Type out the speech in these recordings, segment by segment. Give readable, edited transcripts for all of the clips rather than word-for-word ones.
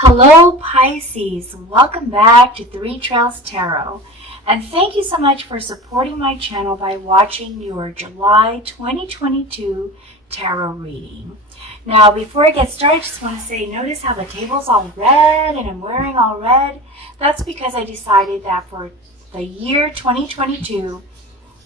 Hello Pisces, welcome back to Three Trails Tarot, and thank you so much for supporting my channel by watching your July 2022 tarot reading. Now before I get started, I just want to say, notice how the table's all red and I'm wearing all red? That's because I decided that for the year 2022,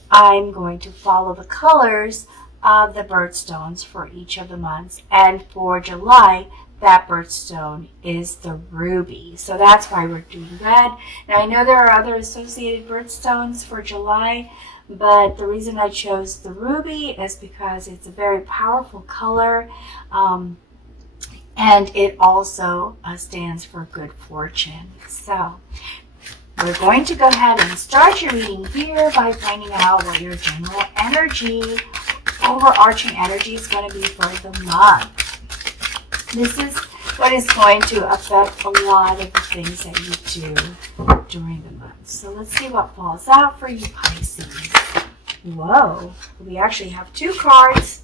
I'm going to follow the colors of the birthstones for each of the months, and for July, that birthstone is the ruby. So that's why we're doing red. Now I know there are other associated birthstones for July, but the reason I chose the ruby is because it's a very powerful color, and it also stands for good fortune. So we're going to go ahead and start your reading here by finding out what your general energy, overarching energy is going to be for the month. This is what is going to affect a lot of the things that you do during the month. So let's see what falls out for you, Pisces. Whoa, we actually have two cards.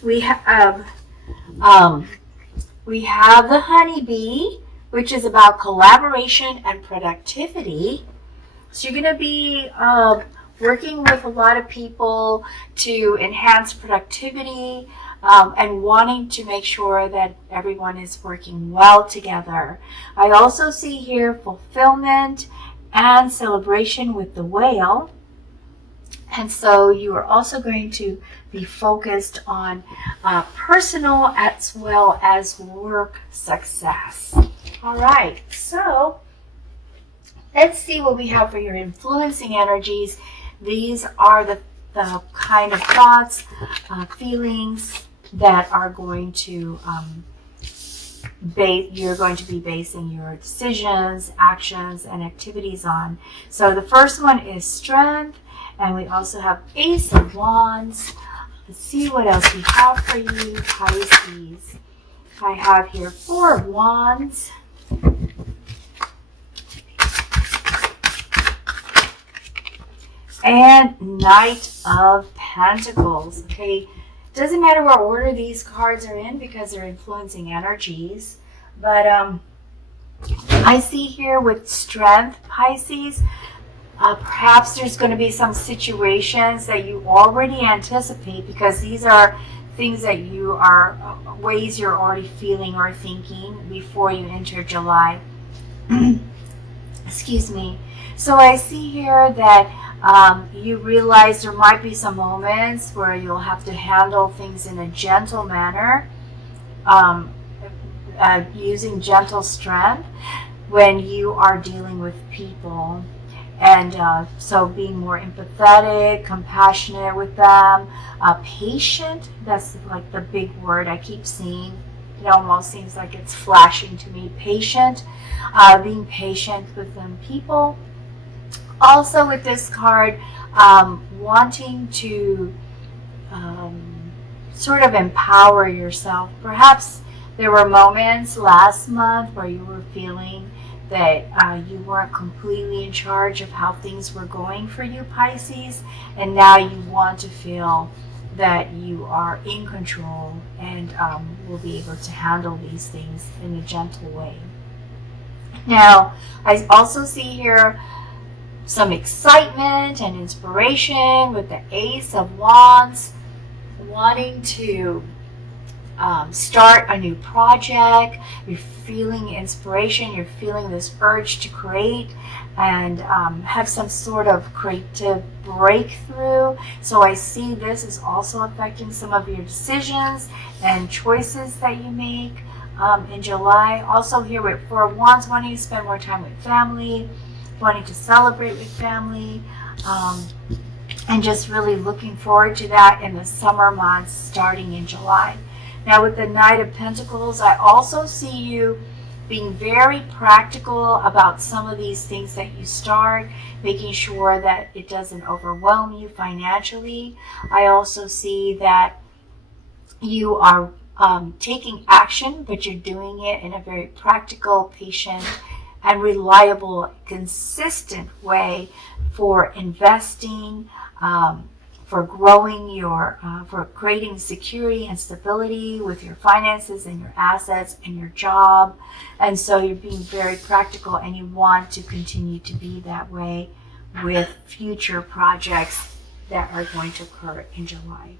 We have the honeybee, which is about collaboration and productivity. So you're going to be working with a lot of people to enhance productivity, and wanting to make sure that everyone is working well together. I also see here fulfillment and celebration with the whale. And so you are also going to be focused on personal as well as work success. All right, so let's see what we have for your influencing energies. These are the kind of thoughts, feelings that are going to you're going to be basing your decisions, actions, and activities on. So the first one is strength, and we also have Ace of Wands. Let's see what else we have for you, Pisces. I have here Four of Wands, and Knight of Pentacles. Okay, doesn't matter what order these cards are in because they're influencing energies. But I see here with strength, Pisces, perhaps there's going to be some situations that you already anticipate, because these are things that you are, ways you're already feeling or thinking before you enter July. Excuse me. So I see here that you realize there might be some moments where you'll have to handle things in a gentle manner, using gentle strength when you are dealing with people. And so being more empathetic, compassionate with them, patient, that's like the big word I keep seeing. It almost seems like it's flashing to me. Patient, being patient with them people. Also with this card, wanting to sort of empower yourself. Perhaps there were moments last month where you were feeling that you weren't completely in charge of how things were going for you, Pisces, and now you want to feel that you are in control and will be able to handle these things in a gentle way. Now, I also see here some excitement and inspiration with the Ace of Wands, wanting to start a new project. You're feeling inspiration, you're feeling this urge to create and have some sort of creative breakthrough. So I see this is also affecting some of your decisions and choices that you make in July. Also here with Four of Wands, wanting to spend more time with family, wanting to celebrate with family, and just really looking forward to that in the summer months starting in July. Now with the Knight of Pentacles, I also see you being very practical about some of these things that you start, making sure that it doesn't overwhelm you financially. I also see that you are taking action, but you're doing it in a very practical, patient, and reliable, consistent way for investing, for growing your, for creating security and stability with your finances and your assets and your job. And so you're being very practical, and you want to continue to be that way with future projects that are going to occur in July.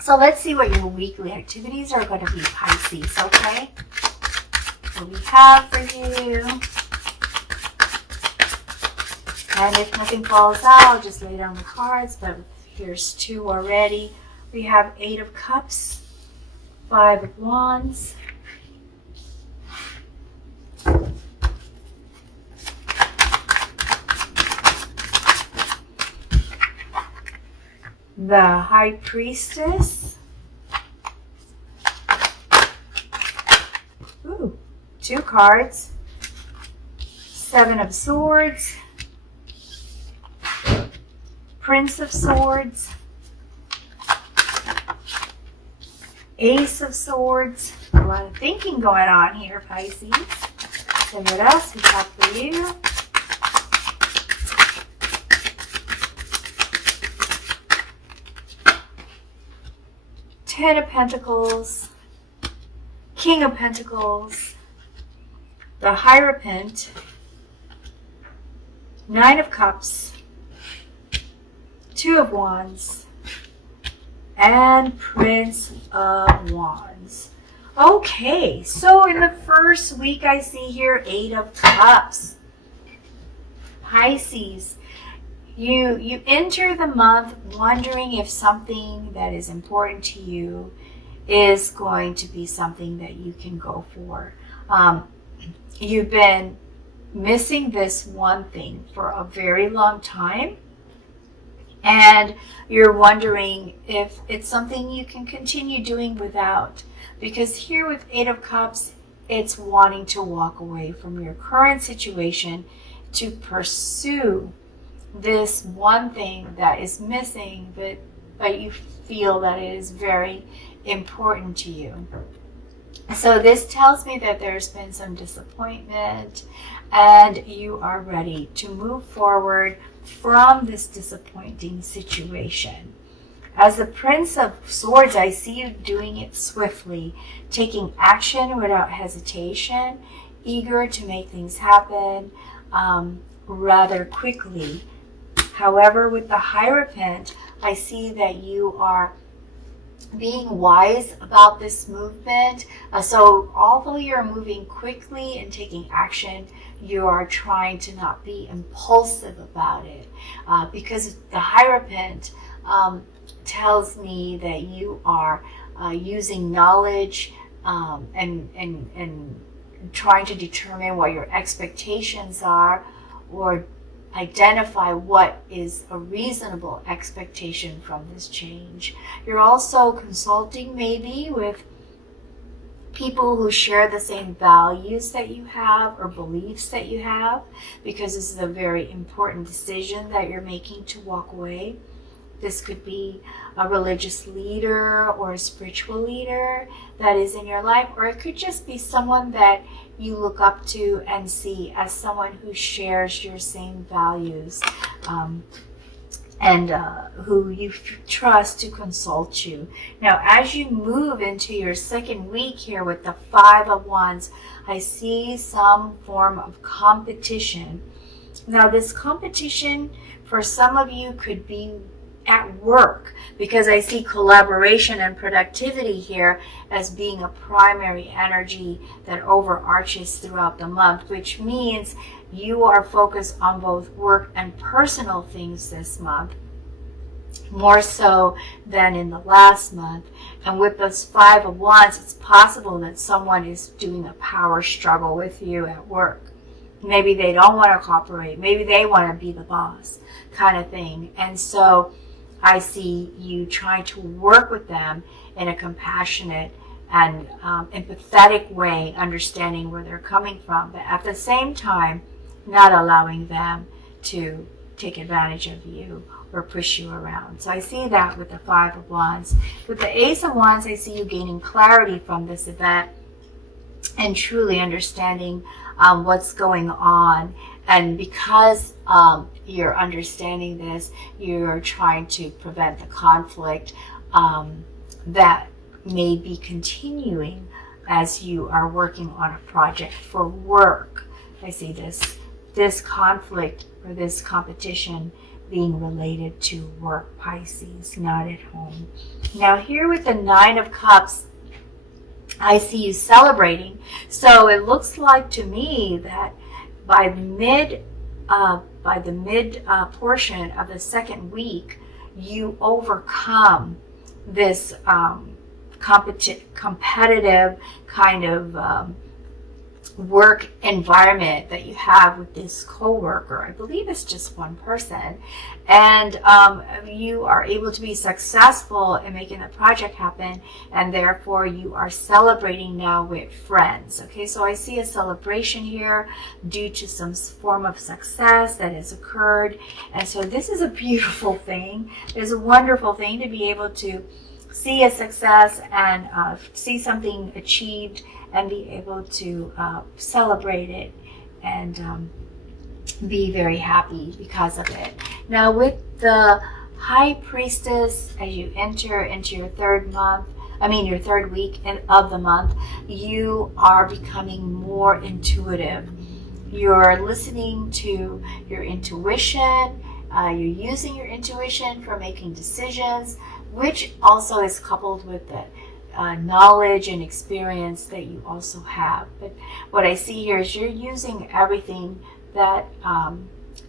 So let's see what your weekly activities are going to be, Pisces, okay? What we have for you. And if nothing falls out, I'll just lay down the cards, but here's 2 already. We have 8 of Cups, 5 of Wands, the High Priestess, ooh, 2 cards, 7 of Swords, Prince of Swords, Ace of Swords. A lot of thinking going on here, Pisces. So what else we got for you? Ten of Pentacles, King of Pentacles, the Hierophant, 9 of Cups, 2 of Wands, and Prince of Wands. Okay, so in the first week I see here 8 of Cups. Pisces, you enter the month wondering if something that is important to you is going to be something that you can go for. You've been missing this one thing for a very long time, and you're wondering if it's something you can continue doing without. Because here with 8 of Cups, it's wanting to walk away from your current situation to pursue this one thing that is missing, but you feel that it is very important to you. So this tells me that there's been some disappointment, and you are ready to move forward from this disappointing situation. As the Prince of Swords, I see you doing it swiftly, taking action without hesitation, eager to make things happen rather quickly. However, with the Hierophant, I see that you are being wise about this movement. So although you're moving quickly and taking action, you are trying to not be impulsive about it. Because the Hierophant tells me that you are using knowledge and trying to determine what your expectations are, or identify what is a reasonable expectation from this change. You're also consulting maybe with people who share the same values that you have or beliefs that you have, because this is a very important decision that you're making to walk away. This could be a religious leader or a spiritual leader that is in your life, or it could just be someone that you look up to and see as someone who shares your same values, and who you trust to consult you. Now, as you move into your second week here with the 5 of Wands, I see some form of competition. Now, this competition for some of you could be at work, because I see collaboration and productivity here as being a primary energy that overarches throughout the month, which means you are focused on both work and personal things this month, more so than in the last month. And with this 5 of Wands, it's possible that someone is doing a power struggle with you at work. Maybe they don't want to cooperate. Maybe they want to be the boss, kind of thing. And so I see you trying to work with them in a compassionate and empathetic way, understanding where they're coming from, but at the same time, not allowing them to take advantage of you or push you around. So I see that with the 5 of Wands. With the Ace of Wands, I see you gaining clarity from this event, and truly understanding what's going on. And because you're understanding this, you're trying to prevent the conflict that may be continuing as you are working on a project for work. I see this conflict or this competition being related to work, Pisces, not at home. Now here with the 9 of Cups, I see you celebrating. So it looks like to me that by the mid portion of the second week, you overcome this competitive kind of work environment that you have with this coworker. I believe it's just one person, and you are able to be successful in making the project happen, and therefore you are celebrating now with friends. Okay, so I see a celebration here due to some form of success that has occurred, and so this is a beautiful thing. It's a wonderful thing to be able to see a success and see something achieved and be able to celebrate it and be very happy because of it. Now with the High Priestess, as you enter into your third week of the month, you are becoming more intuitive. You're listening to your intuition. You're using your intuition for making decisions, which also is coupled with the knowledge and experience that you also have. But what I see here is you're using everything that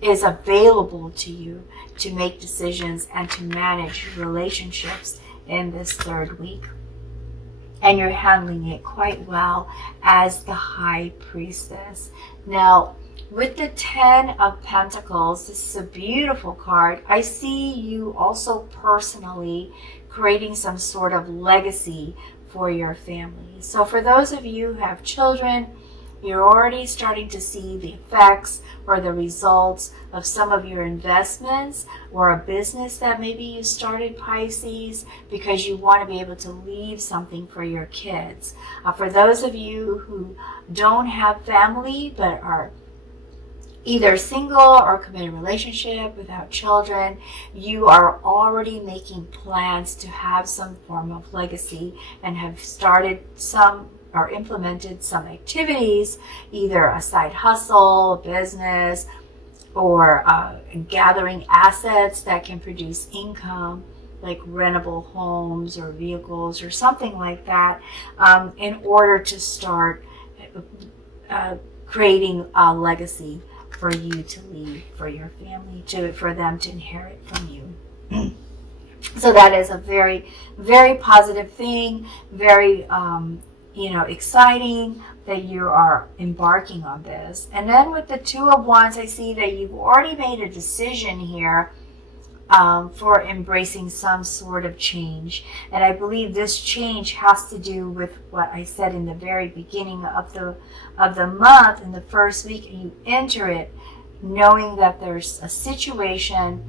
is available to you to make decisions and to manage relationships in this third week. And you're handling it quite well as the High Priestess. Now, with the 10 of Pentacles, this is a beautiful card. I see you also personally creating some sort of legacy for your family. So for those of you who have children, you're already starting to see the effects or the results of some of your investments or a business that maybe you started, Pisces, because you want to be able to leave something for your kids. For those of you who don't have family but are either single or committed relationship without children, you are already making plans to have some form of legacy and have started some or implemented some activities, either a side hustle, a business, or gathering assets that can produce income, like rentable homes or vehicles or something like that, in order to start creating a legacy for you to leave for your family, for them to inherit from you. So that is a very, very positive thing, very exciting that you are embarking on this. And then with the 2 of Wands, I see that you've already made a decision here for embracing some sort of change. And I believe this change has to do with what I said in the very beginning of the month, in the first week, and you enter it knowing that there's a situation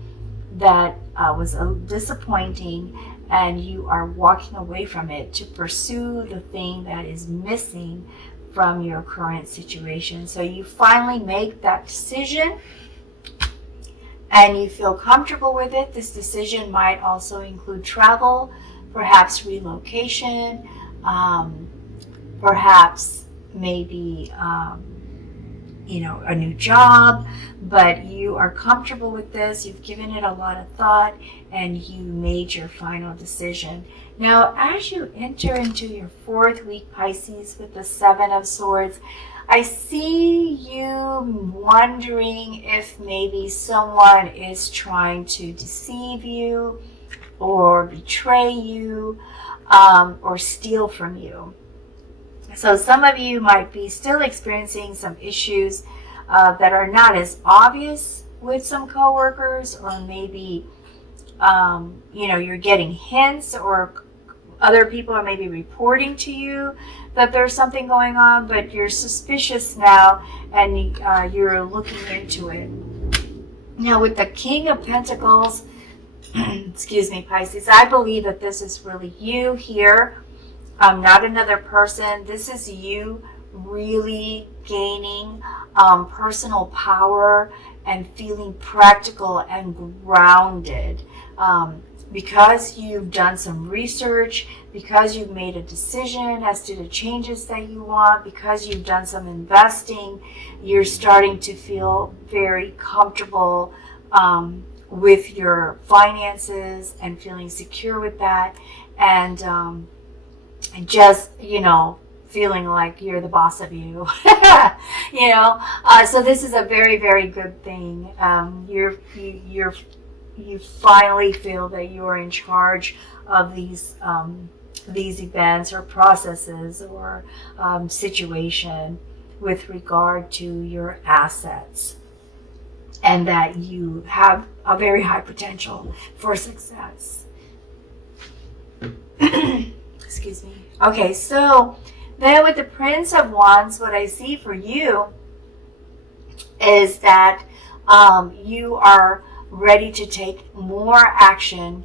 that was disappointing, and you are walking away from it to pursue the thing that is missing from your current situation. So you finally make that decision and you feel comfortable with it. This decision might also include travel, perhaps relocation, perhaps maybe a new job, but you are comfortable with this. You've given it a lot of thought and you made your final decision. Now, as you enter into your 4th week, Pisces, with the 7 of Swords, I see you wondering if maybe someone is trying to deceive you or betray you or steal from you. So some of you might be still experiencing some issues that are not as obvious with some coworkers, or maybe you're getting hints, or other people are maybe reporting to you that there's something going on, but you're suspicious now and you're looking into it. Now with the King of Pentacles, excuse me, Pisces, I believe that this is really you here. Not another person. This is you really gaining personal power and feeling practical and grounded. Because you've done some research, because you've made a decision as to the changes that you want, because you've done some investing, you're starting to feel very comfortable with your finances and feeling secure with that, and just, feeling like you're the boss of you. So this is a very, very good thing. You finally feel that you are in charge of these events or processes or situation with regard to your assets, and that you have a very high potential for success. Excuse me. Okay, so then with the Prince of Wands, what I see for you is that you are ready to take more action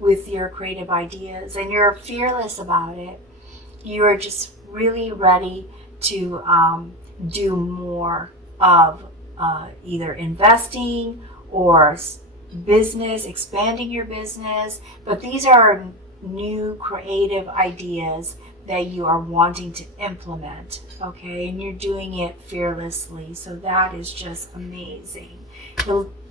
with your creative ideas, and you're fearless about it. You are just really ready to do more of either investing or business, expanding your business, but these are new creative ideas that you are wanting to implement, okay? And you're doing it fearlessly, so that is just amazing.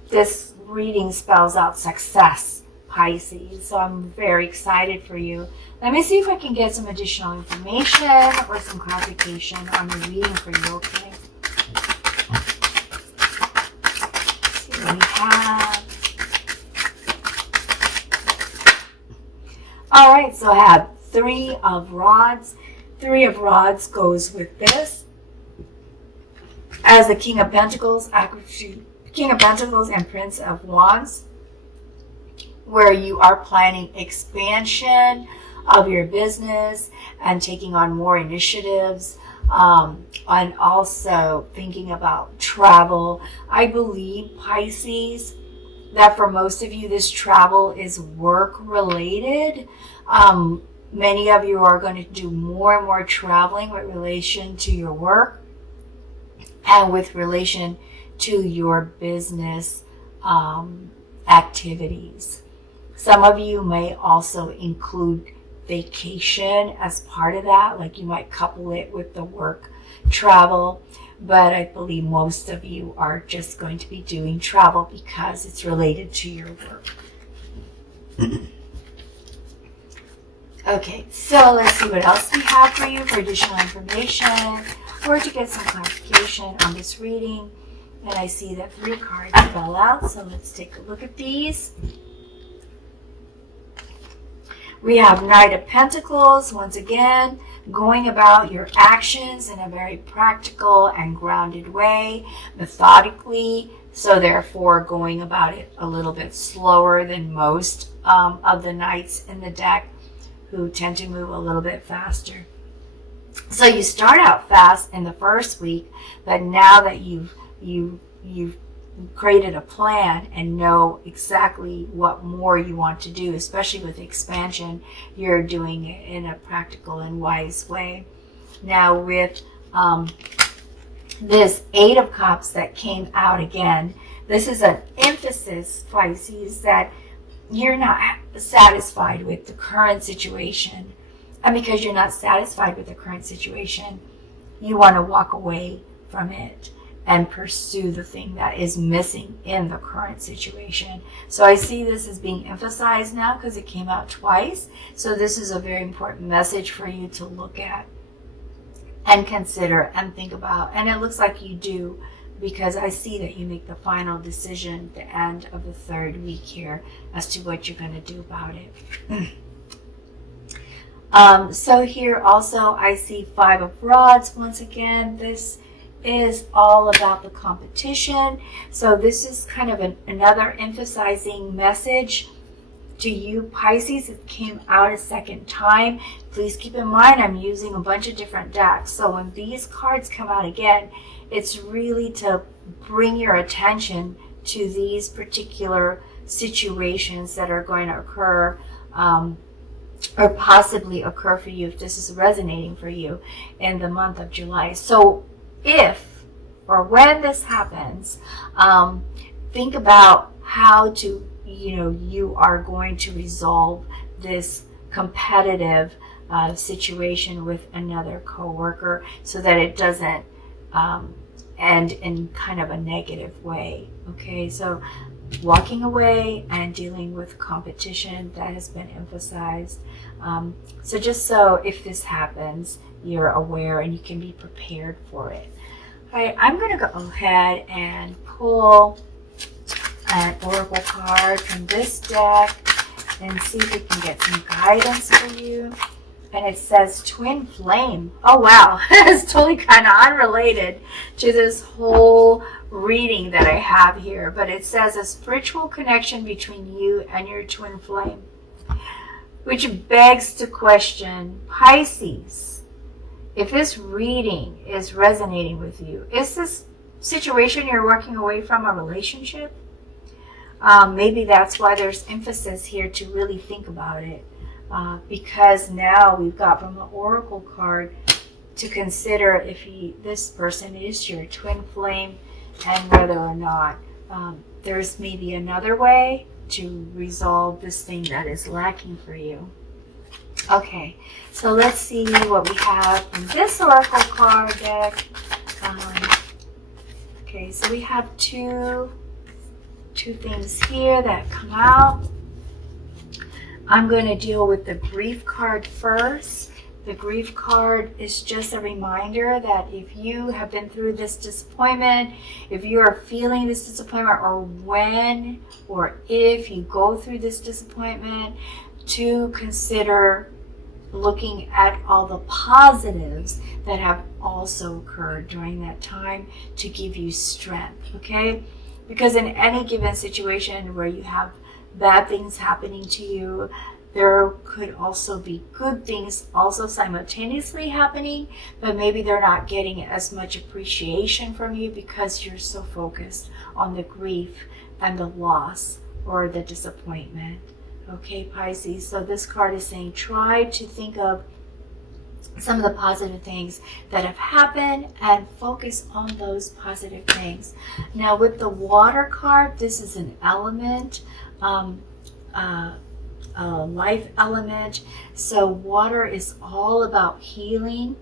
This reading spells out success, Pisces, so I'm very excited for you. Let me see if I can get some additional information or some clarification on the reading for you, okay? Let's see what we have. All right, so I have 3 of Rods. 3 of Rods goes with this as the King of Pentacles, King of Pentacles and Prince of Wands, where you are planning expansion of your business and taking on more initiatives, and also thinking about travel. I believe, Pisces, that for most of you, this travel is work related. Many of you are going to do more and more traveling with relation to your work and with relation to your business activities. Some of you may also include vacation as part of that, like you might couple it with the work travel, but I believe most of you are just going to be doing travel because it's related to your work. Okay, so let's see what else we have for you for additional information or to get some clarification on this reading. And I see that 3 cards fell out, so let's take a look at these. We have Knight of Pentacles, once again, going about your actions in a very practical and grounded way, methodically, so therefore going about it a little bit slower than most of the Knights in the deck, who tend to move a little bit faster. So you start out fast in the first week, but now that you've created a plan and know exactly what more you want to do, especially with expansion, you're doing it in a practical and wise way. Now with this 8 of Cups that came out again, this is an emphasis, Pisces, that you're not satisfied with the current situation. And because you're not satisfied with the current situation, you want to walk away from it and pursue the thing that is missing in the current situation. So I see this as being emphasized now because it came out twice. So this is a very important message for you to look at and consider and think about. And it looks like you do, because I see that you make the final decision at the end of the 3rd week here as to what you're going to do about it. So here also I see 5 of Rods. Once again, this is all about the competition. So this is kind of another emphasizing message to you, Pisces. It came out a second time. Please keep in mind I'm using a bunch of different decks. So when these cards come out again, it's really to bring your attention to these particular situations that are going to occur or possibly occur for you if this is resonating for you in the month of July. So if or when this happens, think about how to, you are going to resolve this competitive situation with another coworker so that it doesn't end in kind of a negative way. Okay, so walking away and dealing with competition, that has been emphasized. So just so if this happens, you're aware and you can be prepared for it. All right, I'm going to go ahead and pull an oracle card from this deck and see if we can get some guidance for you. And it says twin flame. Oh wow, it's totally kind of unrelated to this whole reading that I have here, but it says a spiritual connection between you and your twin flame, which begs to question, Pisces, if this reading is resonating with you, is this situation you're walking away from a relationship? Maybe that's why there's emphasis here to really think about it. Because now we've got from the oracle card to consider if this person is your twin flame and whether or not there's maybe another way to resolve this thing that is lacking for you. Okay, so let's see what we have in this oracle card deck. Okay, so we have two things here that come out. I'm going to deal with the grief card first. The grief card is just a reminder that if you have been through this disappointment, if you are feeling this disappointment, or when or if you go through this disappointment, to consider looking at all the positives that have also occurred during that time to give you strength, okay? Because in any given situation where you have bad things happening to you, there could also be good things also simultaneously happening, but maybe they're not getting as much appreciation from you because you're so focused on the grief and the loss or the disappointment. Okay, Pisces, so this card is saying try to think of some of the positive things that have happened and focus on those positive things. Now with the water card, this is an element, a life element. So water is all about healing,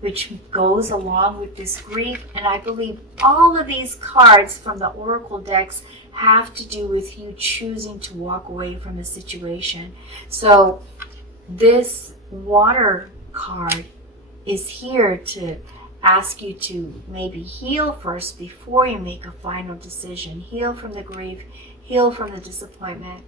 which goes along with this grief. And I believe all of these cards from the oracle decks have to do with you choosing to walk away from a situation. So this water card is here to ask you to maybe heal first before you make a final decision. Heal from the grief, heal from the disappointment.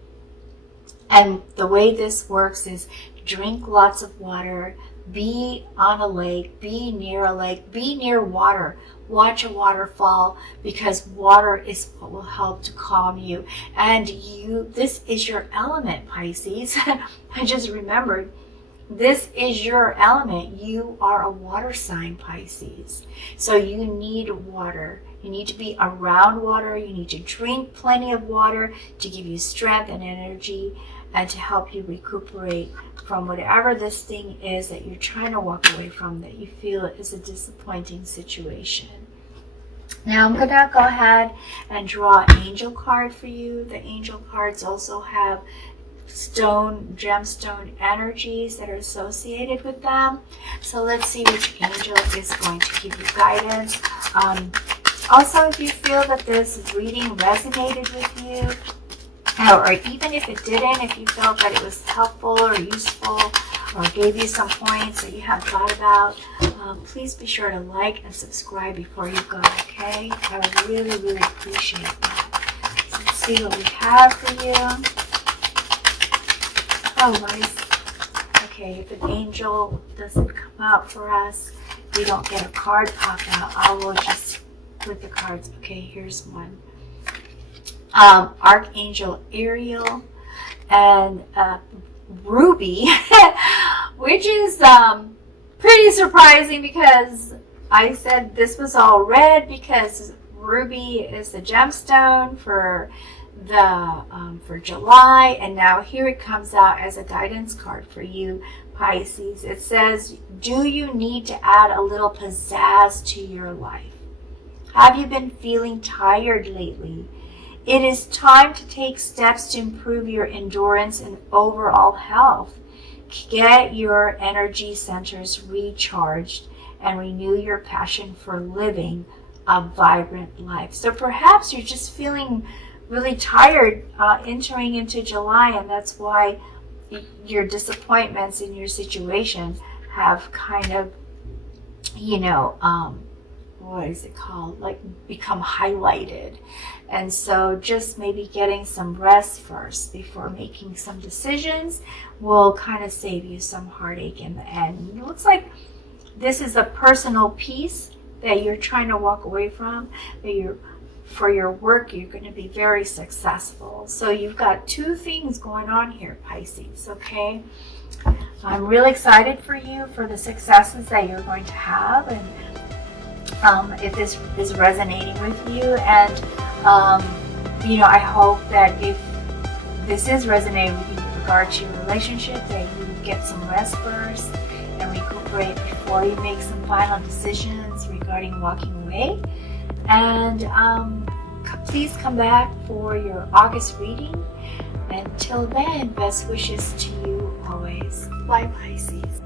And the way this works is drink lots of water, be on a lake, be near a lake, be near water, watch a waterfall, because water is what will help to calm you. And this is your element, Pisces. I just remembered, this is your element. You are a water sign, Pisces. So you need water. You need to be around water. You need to drink plenty of water to give you strength and energy and to help you recuperate from whatever this thing is that you're trying to walk away from, that you feel is a disappointing situation. Now I'm going to go ahead and draw an angel card for you. The angel cards also have gemstone energies that are associated with them. So let's see which angel is going to give you guidance. Also, if you feel that this reading resonated with you, or even if it didn't, if you felt that it was helpful or useful or gave you some points that you have thought about, please be sure to like and subscribe before you go, okay? I would really, really appreciate that. So let's see what we have for you. Oh, nice. Okay, if an angel doesn't come out for us, we don't get a card pop out, I will just flip the cards. Okay, here's one. Archangel Ariel and Ruby, which is pretty surprising because I said this was all red because Ruby is the gemstone for for July, and now here it comes out as a guidance card for you, Pisces. It says, do you need to add a little pizzazz to your life? Have you been feeling tired lately? It is time to take steps to improve your endurance and overall health. Get your energy centers recharged and renew your passion for living a vibrant life. So perhaps you're just feeling really tired entering into July, and that's why your disappointments in your situation have kind of, what is it called? Like become highlighted. And so just maybe getting some rest first before making some decisions will kind of save you some heartache in the end. It looks like this is a personal peace that you're trying to walk away from, that for your work, you're going to be very successful. So you've got two things going on here, Pisces, okay? I'm really excited for you, for the successes that you're going to have, and if this is resonating with you, and I hope that if this is resonating with you with regard to your relationship, that you get some rest first and recuperate before you make some final decisions regarding walking away. And please come back for your August reading. Until then, best wishes to you always. Bye, Pisces.